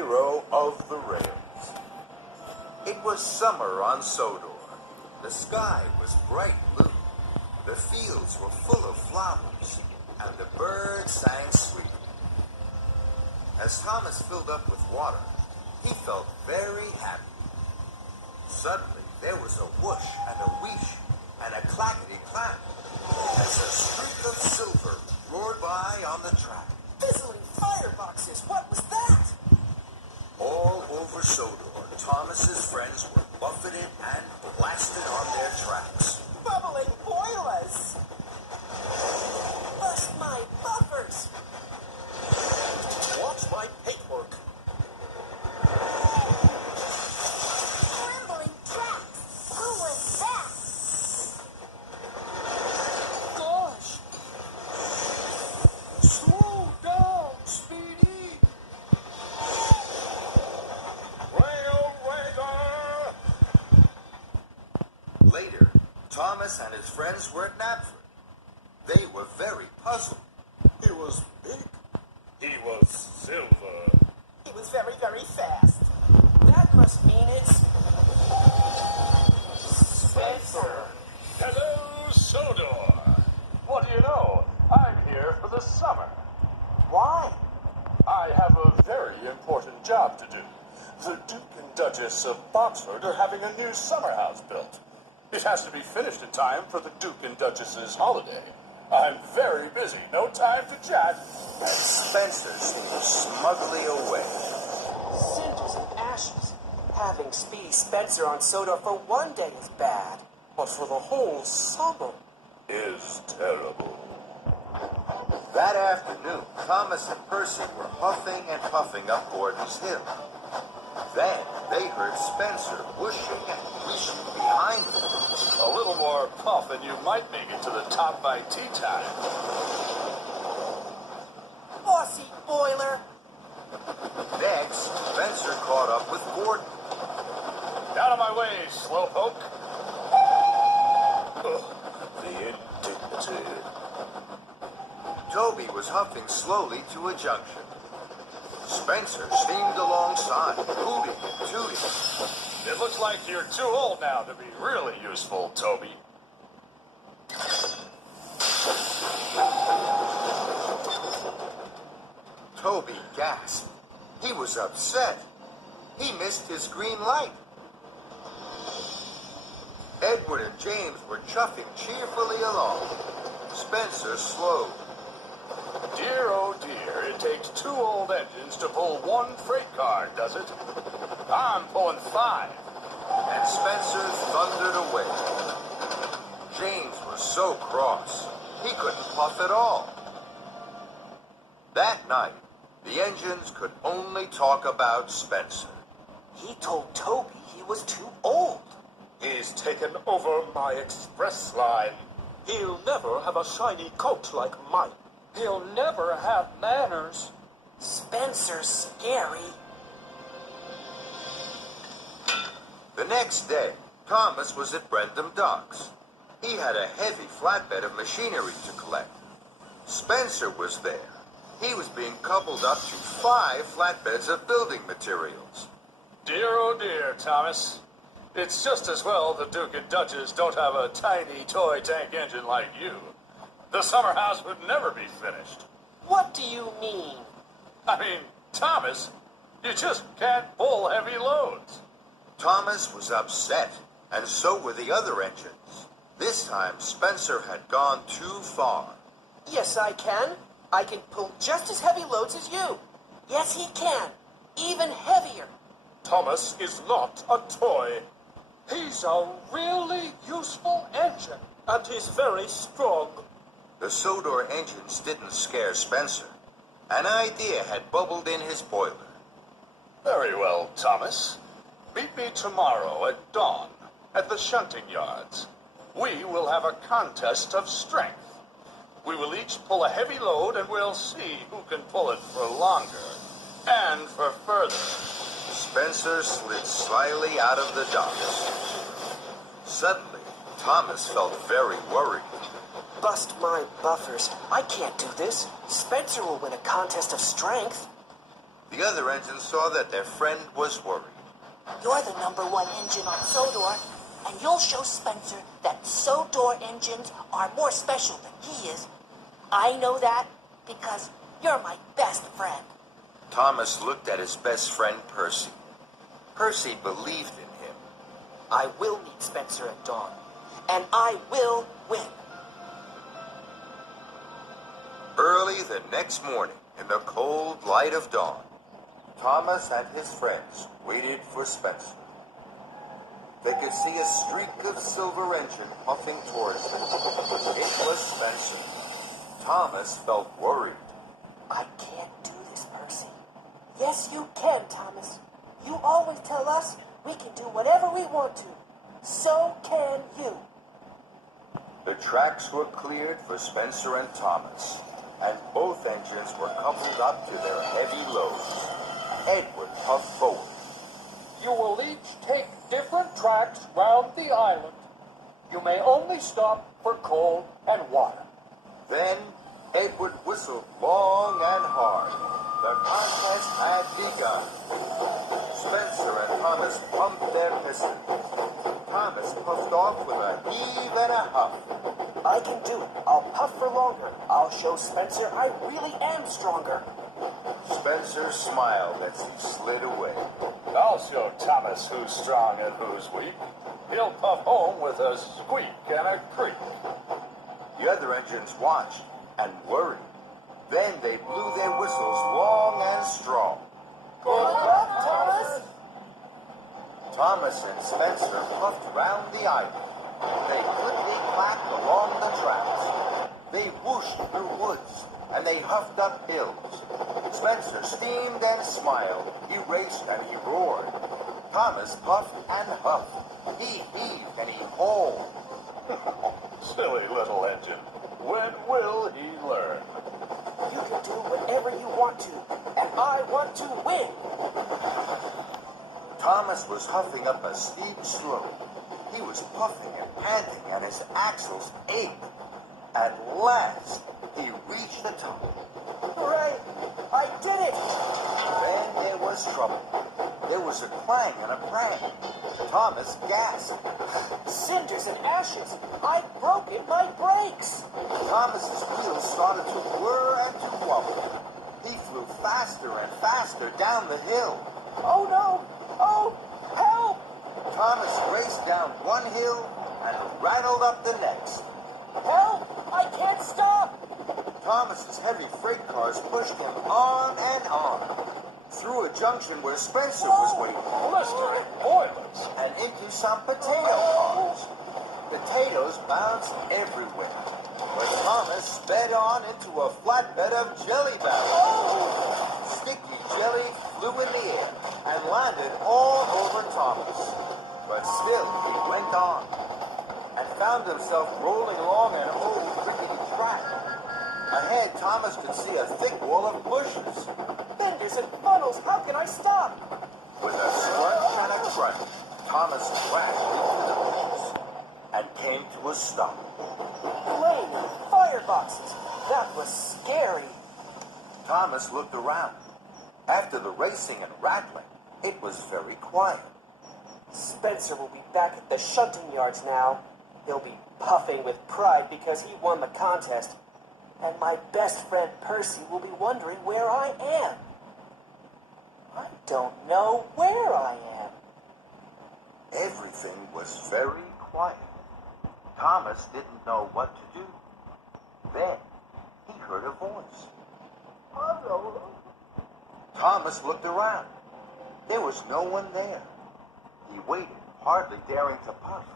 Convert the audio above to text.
hero of the rails. It was summer on Sodor. The sky was bright blue. The fields were full of flowers, and the birds sang sweetly. As Thomas filled up with water, he felt very happy. Suddenly, there was a whoosh and a wheesh and a clackety-clack as a streak of silver roared by on the track. Fizzling fireboxes, what was that? All over Sodor, Thomas's friends were buffeted and blasted on their tracks. Bubbling boilers! Bust my buffers! Watch my paintwork. Trembling tracks! Who was that? Gosh! Slow down, Speedy! Rail Raider! Later, Thomas and his friends were at Knapford. They were very puzzled. He was big. He was silver. He was very, very fast. That must mean it's... Spencer. Hello, Sodor. What do you know? I'm here for the summer. Why? I have a very important job to do. The Duke and Duchess of Boxford are having a new summer house built. It has to be finished in time for the Duke and Duchess's holiday. I'm very busy. No time to chat. And Spencer slipped smugly away. Cinders and ashes. Having Speedy Spencer on Sodor for one day is bad. But for the whole summer... Is terrible. That afternoon, Thomas and Percy were huffing and puffing up Gordon's Hill. Then they heard Spencer whooshing and wheeshing behind them. A little more puff and you might make it to the top by tea time. Bossy boiler! Next, Spencer caught up with Gordon. Out of my way, slowpoke. The indignity. Toby was huffing slowly to a junction. Spencer steamed alongside, hooting and tooting. It looks like you're too old now to be really useful, Toby. Toby gasped. He was upset. He missed his green light. Edward and James were chuffing cheerfully along. Spencer slowed. Dear, oh dear, it takes 2 old engines to pull 1 freight car, does it? I'm pulling 5. And Spencer thundered away. James was so cross, he couldn't puff at all. That night, the engines could only talk about Spencer. He told Toby he was too old. He's taken over my express line. He'll never have a shiny coat like mine. He'll never have manners. Spencer's scary. The next day, Thomas was at Brentham Docks. He had a heavy flatbed of machinery to collect. Spencer was there. He was being coupled up to 5 flatbeds of building materials. Dear, oh dear, Thomas. It's just as well the Duke and Duchess don't have a tiny toy tank engine like you. The summer house would never be finished. What do you mean? I mean, Thomas, you just can't pull heavy loads. Thomas was upset, and so were the other engines. This time, Spencer had gone too far. Yes, I can. I can pull just as heavy loads as you. Yes, he can. Even heavier. Thomas is not a toy. He's a really useful engine, and he's very strong. The Sodor engines didn't scare Spencer. An idea had bubbled in his boiler. Very well, Thomas. Meet me tomorrow at dawn at the shunting yards. We will have a contest of strength. We will each pull a heavy load and we'll see who can pull it for longer and for further. Spencer slid slyly out of the docks. Suddenly, Thomas felt very worried. Bust my buffers. I can't do this. Spencer will win a contest of strength. The other engines saw that their friend was worried. You're the #1 engine on Sodor, and you'll show Spencer that Sodor engines are more special than he is. I know that because you're my best friend. Thomas looked at his best friend, Percy. Percy believed in him. I will meet Spencer at dawn, and I will win. Early the next morning, in the cold light of dawn, Thomas and his friends waited for Spencer. They could see a streak of silver engine puffing towards them. It was Spencer. Thomas felt worried. I can't do this, Percy. Yes, you can, Thomas. You always tell us we can do whatever we want to. So can you. The tracks were cleared for Spencer and Thomas, and both engines were coupled up to their heavy loads. Edward puffed forward. You will each take different tracks round the island. You may only stop for coal and water. Then Edward whistled long and hard. The contest had begun. Spencer and Thomas pumped their pistons. Thomas puffed off with a heave and a huff. I can do it. I'll puff for longer. I'll show Spencer I really am stronger. Spencer smiled as he slid away. I'll show Thomas who's strong and who's weak. He'll puff home with a squeak and a creak. The other engines watched and worried. Then they blew their whistles long and strong. Good luck, Thomas. Thomas and Spencer puffed round the island. They clickety-clacked along the tracks. They whooshed through woods, and they huffed up hills. Spencer steamed and smiled. He raced and he roared. Thomas puffed and huffed. He heaved and he hauled. Silly little engine. When will he learn? You can do whatever you want to, and I want to win. Thomas was huffing up a steep slope. He was puffing and panting, and his axles ached. At last, he reached the top. Hooray! I did it! Then there was trouble. There was a clang and a prang. Thomas gasped. Cinders and ashes! I've broken my brakes! Thomas's wheels started to whir and to wobble. He flew faster and faster down the hill. Oh no! Oh, help! Thomas raced down one hill and rattled up the next. Help! I can't stop! Thomas's heavy freight cars pushed him on and on. Through a junction where Spencer was waiting. Blistering boilers. And into some potato cars. Potatoes bounced everywhere. But Thomas sped on into a flatbed of jelly bags. Sticky jelly flew in the air and landed all over Thomas. But still he went on and found himself rolling along an old rickety track. Ahead, Thomas could see a thick wall of bushes. Fenders and funnels, how can I stop? With a scrunch and a crunch, Thomas crashed into the bushes and came to a stop. Flaming fireboxes. That was scary. Thomas looked around. After the racing and rattling, it was very quiet. Spencer will be back at the shunting yards now. He'll be puffing with pride because he won the contest. And my best friend Percy will be wondering where I am. I don't know where I am. Everything was very quiet. Thomas didn't know what to do. Then he heard a voice. Hello. Thomas looked around. There was no one there. He waited, hardly daring to puff.